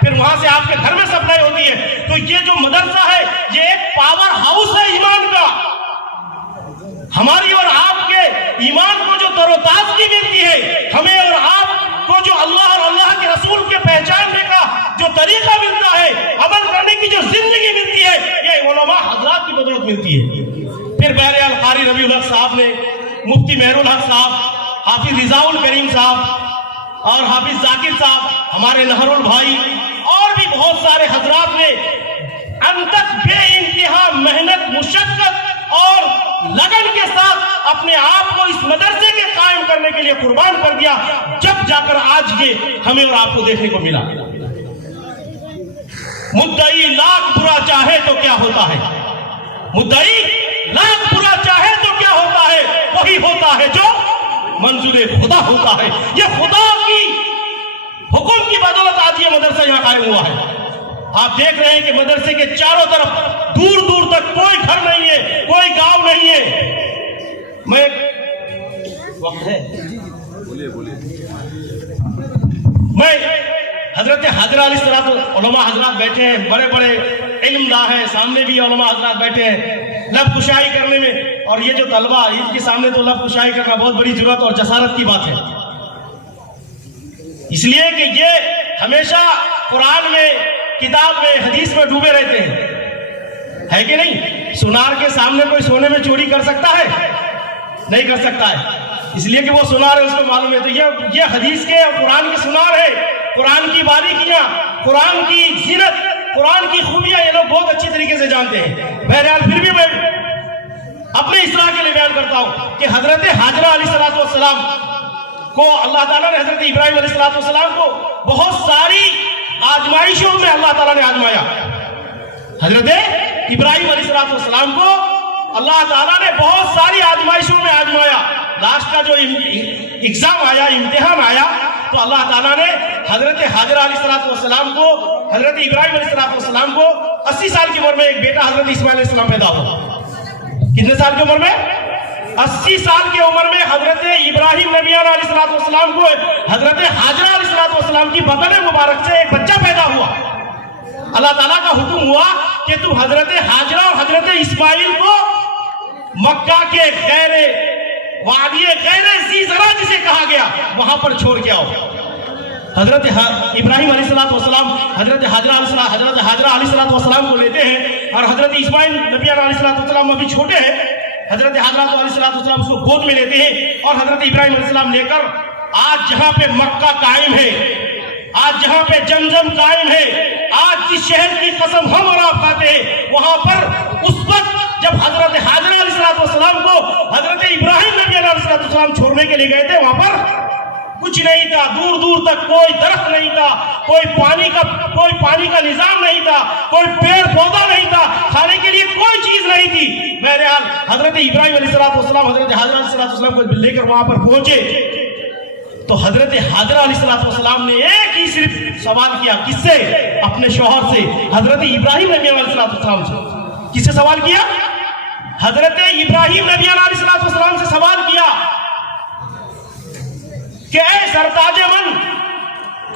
پھر وہاں سے آپ کے گھر میں سپلائی ہوتی ہے. تو یہ جو مدرسہ ہے یہ ایک پاور ہاؤس ہے ایمان کا. ہماری اور آپ کے ایمان کو جو تر و تازگی ملتی ہے, ہمیں اور آپ کو جو اللہ اور اللہ کے رسول کے پہچاننے کا جو طریقہ ملتا ہے, عمل کرنے کی جو زندگی ملتی ہے, یہ علماء حضرات کی بدولت ملتی ہے. پھر بہرحال قاری ربیع الحق صاحب نے, مفتی مہر الحق صاحب, حافظ رضا الکریم صاحب اور حافظ ذاکر صاحب, ہمارے نہر البھائی اور بھی بہت سارے حضرات نے انتک بے انتہا محنت, مشقت اور لگن کے ساتھ اپنے آپ کو اس مدرسے کے قائم کرنے کے لیے قربان کر دیا, جب جا کر آج یہ ہمیں اور آپ کو دیکھنے کو ملا. مدعی لاکھ برا چاہے تو کیا ہوتا ہے, مدعی لاکھ برا چاہے تو کیا ہوتا ہے, وہی ہوتا ہے جو منظور خدا ہوتا ہے. یہ خدا کی حکم کی بدولت آج یہ مدرسہ یہاں قائم ہوا ہے. آپ دیکھ رہے ہیں کہ مدرسے کے چاروں طرف دور دور تک کوئی گھر نہیں ہے, کوئی گاؤں نہیں ہے. میں وقت ہے میں حضرت حاضرہ علیہ السلام, علماء حضرات بیٹھے ہیں, بڑے بڑے علم داں ہیں, سامنے بھی علماء حضرات بیٹھے ہیں لب کشائی کرنے میں. اور یہ جو طلبہ, ان کے سامنے تو لب کشائی کرنا بہت بڑی ضرورت اور جسارت کی بات ہے, اس لیے کہ یہ ہمیشہ قرآن میں, کتاب میں, حدیث میں ڈوبے رہتے ہیں, ہے کہ نہیں. سونار کے سامنے کوئی سونے میں چوری کر سکتا ہے, نہیں کر سکتا ہے, اس لیے کہ وہ سونار ہے, اس کو معلوم ہے. تو یہ حدیث کے اور قرآن کے سونار ہے, قرآن کی باریکیاں, قرآن کی زینت, قرآن کی خوبیاں یہ لوگ بہت اچھی طریقے سے جانتے ہیں. بہرحال پھر بھی میں اپنے اصلاح کے لیے بیان کرتا ہوں کہ حضرت حاجرہ علیہ السلام کو اللہ تعالیٰ نے, حضرت ابراہیم علیہ السلام کو بہت ساری آزمائشوں میں اللہ تعالیٰ نے آزمایا. حضرت ابراہیم علیہ السلام کو اللہ تعالیٰ نے بہت ساری آزمائشوں میں آزمایا. لاسٹ کا جو ایگزام آیا, امتحان آیا, تو اللہ تعالیٰ نے حضرت حاجرہ علیہ السلام کو, حضرت ابراہیم علیہ السلام کو 80 سال کی عمر میں ایک بیٹا حضرت اسماعیل علیہ السلام پیدا ہوا. کتنے سال کی عمر میں؟ 80 سال کی عمر میں حضرت ابراہیم نبی علیہ السلام کو حضرت حاجرہ علیہ السلام کی بطن مبارک سے ایک بچہ پیدا ہوا. اللہ تعالیٰ کا حکم ہوا کہ تم حضرت حاجرہ اور حضرت اسماعیل کو مکہ کے غیر وادی غیر ذی زرع جسے کہا گیا وہاں پر چھوڑ کے آؤ. حضرت ابراہیم علیہ السلام حضرت حاجرہ علیہ السلام کو لیتے ہیں, اور حضرت اسماعیل نبی علیہ السلام ابھی چھوٹے ہیں. حضرت حاجرہ علیہ السلام اس کو گود میں لیتے ہیں, اور حضرت ابراہیم علیہ السلام لے کر آج جہاں پہ مکہ قائم ہے, آج جہاں پہ زمزم قائم ہے, آج جس شہر کی قسم ہم اور آپ کھاتے ہیں, وہاں پر اس وقت جب حضرت حاجرہ علیہ السلام کو حضرت ابراہیم نبی علیہ السلام چھوڑنے کے لیے گئے تھے, وہاں پر کچھ نہیں تھا, دور دور تک کوئی درخت نہیں تھا, کوئی پانی کا نظام نہیں تھا, کوئی پیڑ پودا نہیں تھا, کھانے کے لیے کوئی چیز نہیں تھی. بہرحال حضرت ابراہیم علیہ السلام حضرت حاجرہ علیہ السلام کو لے کر وہاں پر پہنچے, تو حضرت حاجرہ علیہ السلام نے ایک ہی صرف سوال کیا. کس سے؟ اپنے شوہر سے, حضرت ابراہیم نبی علیہ السلام سے. کس سے سوال کیا؟ حضرت ابراہیم نبی علیہ السلام سے سوال کیا کہ اے سرتاج من,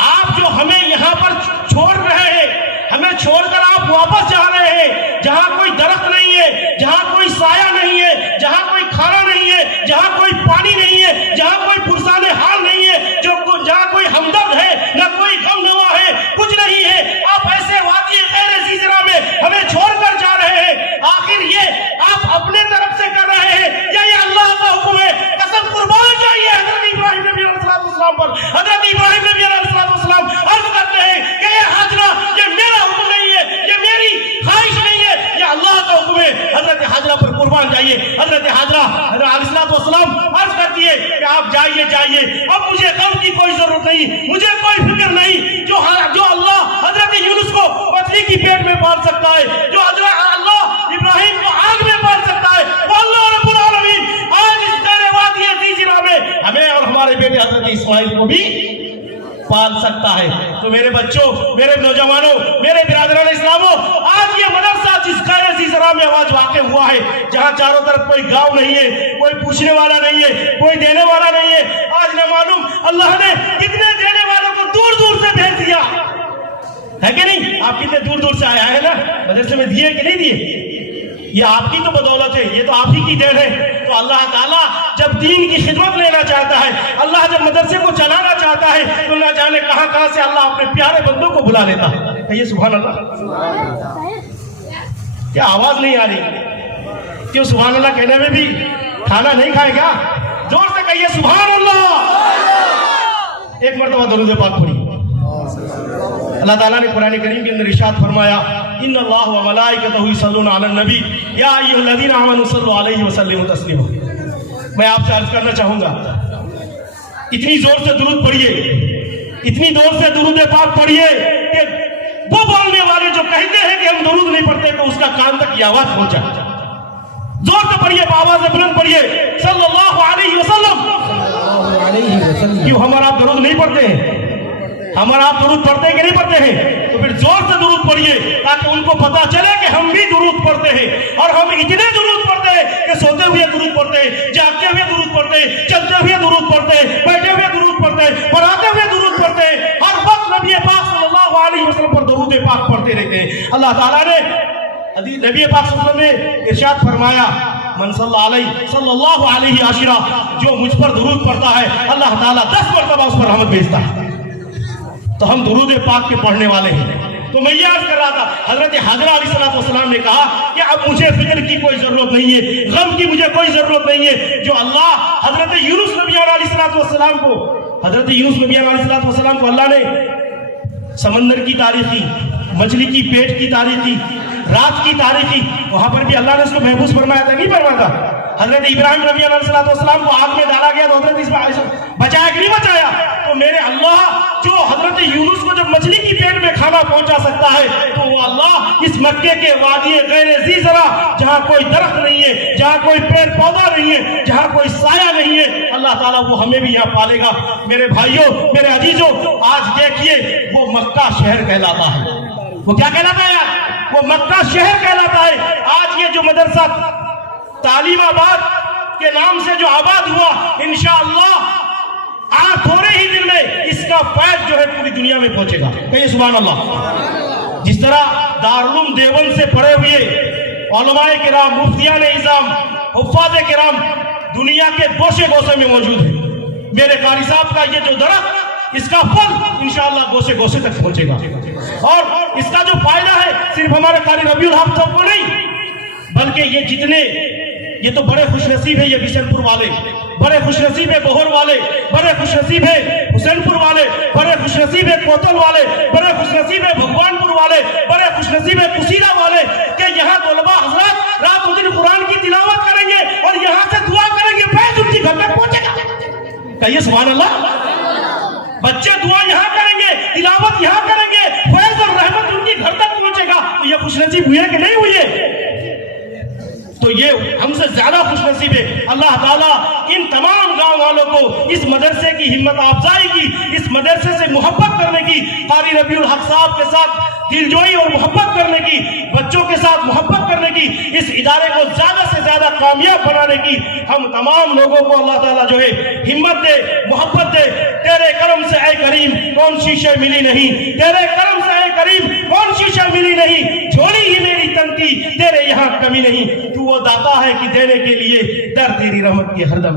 آپ جو ہمیں یہاں پر چھوڑ رہے ہیں, ہمیں چھوڑ کر آپ واپس جا رہے ہیں, جہاں کوئی درخت نہیں ہے, جہاں کوئی سایہ نہیں ہے, جہاں کوئی کھانا نہیں ہے, جہاں کوئی پانی نہیں ہے, جہاں کوئی پرسان حال نہیں ہے, جہاں کوئی ہمدرد ہے, نہ کوئی غم نوا ہے, کچھ نہیں ہے, آپ ایسے وادی غیر ذی زرع میں ہمیں چھوڑ کر جا رہے ہیں, آخر یہ آپ اپنے طرف سے کر رہے ہیں یا یہ اللہ کا حکم ہے؟ قسم قربان چاہیے حضرت ابراہیم نبی علیہ السلام پر. حضرت ابراہیم نبی علیہ السلام عرض کرتے ہیں کہ یہ حاجرہ, یہ میرا حکم نہیں ہے, یہ میری خواہش نہیں ہے, یہ اللہ کا حکم ہے. حضرت حاجرہ پر قربان جائیے. حضرت حاجرہ علیہ السلام عرض کرتی ہے کہ آپ جائیے, اب مجھے غم کی کوئی ضرورت نہیں, مجھے کوئی فکر نہیں. جو اللہ حضرت یونس کو مچھلی کی پیٹ میں پال سکتا ہے, جو اللہ ابراہیم کو آگ میں پال سکتا ہے, وہ اللہ رب العالمین آج اس غیر وادی ذی زرع میں ہمیں اور ہمارے بیٹے حضرت اسماعیل کو بھی پال سکتا ہے. تو میرے بچوں, میرے نوجوانوں, میرے برادران اسلاموں, آج یہ مدرسہ جس غیر ذی زرع میں آج واقع ہوا ہے, جہاں چاروں طرف کوئی گاؤں نہیں ہے, کوئی پوچھنے والا نہیں ہے, کوئی دینے والا نہیں ہے, آج نہ معلوم اللہ نے کتنے دینے والوں کو دور دور سے بھیج دیا. مدرسے میں دیے کہ نہیں دیے؟ یہ آپ کی تو بدولت ہے، یہ تو آپ ہی کی دین ہے۔ تو اللہ تعالیٰ جب دین کی خدمت لینا چاہتا ہے، اللہ جب مدرسے کو چلانا چاہتا ہے، تو نہ جانے کہاں کہاں سے اللہ اپنے پیارے بندوں کو بلا لیتا ہے۔ کہیے سبحان اللہ۔ کیا آواز نہیں آ رہی؟ کیوں سبحان اللہ کہنے میں بھی کھانا نہیں کھائے گا؟ زور سے کہیے سبحان اللہ۔ ایک مرتبہ درود پاک پڑھی۔ اللہ تعالیٰ نے قرآن کریم کے اندر ارشاد فرمایا، ان اللہ و ملائکتہ یصلون علی النبی یا ایھا الذین آمنوا صلوا علیہ وسلموا تسلیما۔ میں آپ سے عرض کرنا چاہوں گا، اتنی زور سے درود پڑھیے، اتنی زور سے درود پاک پڑھیے کہ وہ بولنے والے جو کہتے ہیں کہ ہم درود نہیں پڑھتے تو اس کا کان تک یہ آواز پہنچا۔ زور سے پڑھیے، بآواز بلند پڑھیے، صلی اللہ علیہ وسلم۔ کیوں ہم اور آپ درود نہیں پڑھتے ہیں؟ ہم اور آپ درود پڑھتے ہیں کہ نہیں پڑھتے ہیں؟ تو پھر زور سے درود پڑھیے تاکہ ان کو پتا چلے کہ ہم بھی درود پڑھتے ہیں، اور ہم اتنے درود پڑھتے ہیں کہ سوتے ہوئے درود پڑھتے ہیں، جاگتے ہوئے درود پڑھتے ہیں، چلتے ہوئے درود پڑھتے ہیں، بیٹھے ہوئے درود پڑھتے ہیں، پڑھاتے ہوئے درود پڑھتے ہیں، ہر وقت نبی پاک صلی اللہ علیہ وسلم پر درود پاک پڑھتے رہتے ہیں۔ اللہ تعالیٰ نے نبی پاک صلی اللہ علیہ وسلم نے ارشاد فرمایا، من صلی اللہ علیہ عشرہ، جو مجھ پر درود پڑھتا ہے اللہ تعالیٰ 10 مرتبہ اس پر رحمت بھیجتا ہے۔ تو ہم درود پاک کے پڑھنے والے ہیں۔ تو میں یہ عرض کر رہا تھا، حضرت حاضرہ علیہ السلام نے کہا کہ اب مجھے فکر کی کوئی ضرورت نہیں ہے، غم کی مجھے کوئی ضرورت نہیں ہے۔ جو اللہ حضرت یونس نبی علیہ السلام کو اللہ نے سمندر کی تاریخ کی، مچھلی کی پیٹ کی تاریخ کی، رات کی تاریخ کی، وہاں پر بھی اللہ نے اس کو محفوظ فرمایا تھا نہیں فرمایا تھا؟ حضرت ابراہیم نبی علیہ السلام کو آگ میں ڈالا گیا تو حضرت اسماعیل بچایا کہ نہیں بچایا؟ تو میرے اللہ جو حضرت یونس کو جب مچھلی کی پیٹ میں کھانا پہنچا سکتا ہے، تو وہ اللہ اس مکے کے وادی غیر ذی زرع، جہاں کوئی درخت نہیں ہے، جہاں کوئی پیڑ پودا نہیں ہے، جہاں کوئی سایہ نہیں ہے، اللہ تعالیٰ وہ ہمیں بھی یہاں پالے گا۔ میرے بھائیوں، میرے عزیزوں، آج دیکھیے وہ مکہ شہر کہلاتا ہے۔ وہ کیا کہلاتا ہے؟ وہ مکہ شہر کہلاتا ہے۔ آج یہ جو مدرسہ تعلیم آباد کے نام سے جو آباد ہوا، انشاءاللہ آج تھوڑے ہی دن میں اس کا فیض جو ہے پوری دنیا میں پہنچے گا۔ کہیے سبحان اللہ۔ جس طرح دارالعلوم دیوبند سے پڑھے ہوئے علماء کرام، مفتیان اعظام، حفاظ کرام دنیا کے گوشے گوشے میں موجود ہیں۔ میرے قاری صاحب کا یہ جو درخت، اس کا پھل انشاءاللہ گوشے گوشے تک پہنچے گا، اور اس کا جو فائدہ ہے صرف ہمارے قاری ربیع الحق صاحب کو نہیں، بلکہ یہ جتنے، یہ تو بڑے خوش نصیب ہیں یہ بشن پور والے، بڑے خوش نصیب ہے بہور والے، بڑے خوش نصیب ہے حسین پور والے، بڑے خوش نصیب ہے کوتل والے، بڑے خوش نصیب ہے بھگوان پور والے، بڑے خوش نصیب ہے کسیرا والے، کہ یہاں طلباء حضرات رات و دن قرآن کی تلاوت کریں گے اور یہاں سے دعا کریں گے، فیض ان کی گھر تک پہنچے گا۔ کہیے سبحان اللہ۔ بچے دعا یہاں کریں گے، تلاوت یہاں کریں گے، فیض اور رحمت ان کی گھر تک پہنچے گا۔ تو یہ خوش نصیب ہوئے کہ نہیں ہوئے؟ تو یہ ہم سے زیادہ خوش نصیب ہے۔ اللہ تعالیٰ ان تمام گاؤں والوں کو اس مدرسے کی ہمت افزائی کی، اس مدرسے سے محبت کرنے کی، قاری ربیع الحق صاحب کے ساتھ دلجوئی اور محبت کرنے کی، بچوں کے ساتھ محبت کرنے کی، اس ادارے کو زیادہ سے زیادہ کامیاب بنانے کی ہم تمام لوگوں کو اللہ تعالیٰ جو ہے ہمت دے، محبت دے۔ تیرے کرم سے اے کریم کون سی شے ملی نہیں، تیرے کرم سے اے کریم کون سی شے ملی نہیں، جھولی ہی میری تنگی تیرے یہاں کمی نہیں، تو وہ داتا ہے کہ دینے کے لیے در تیری رحمت کی ہر دم۔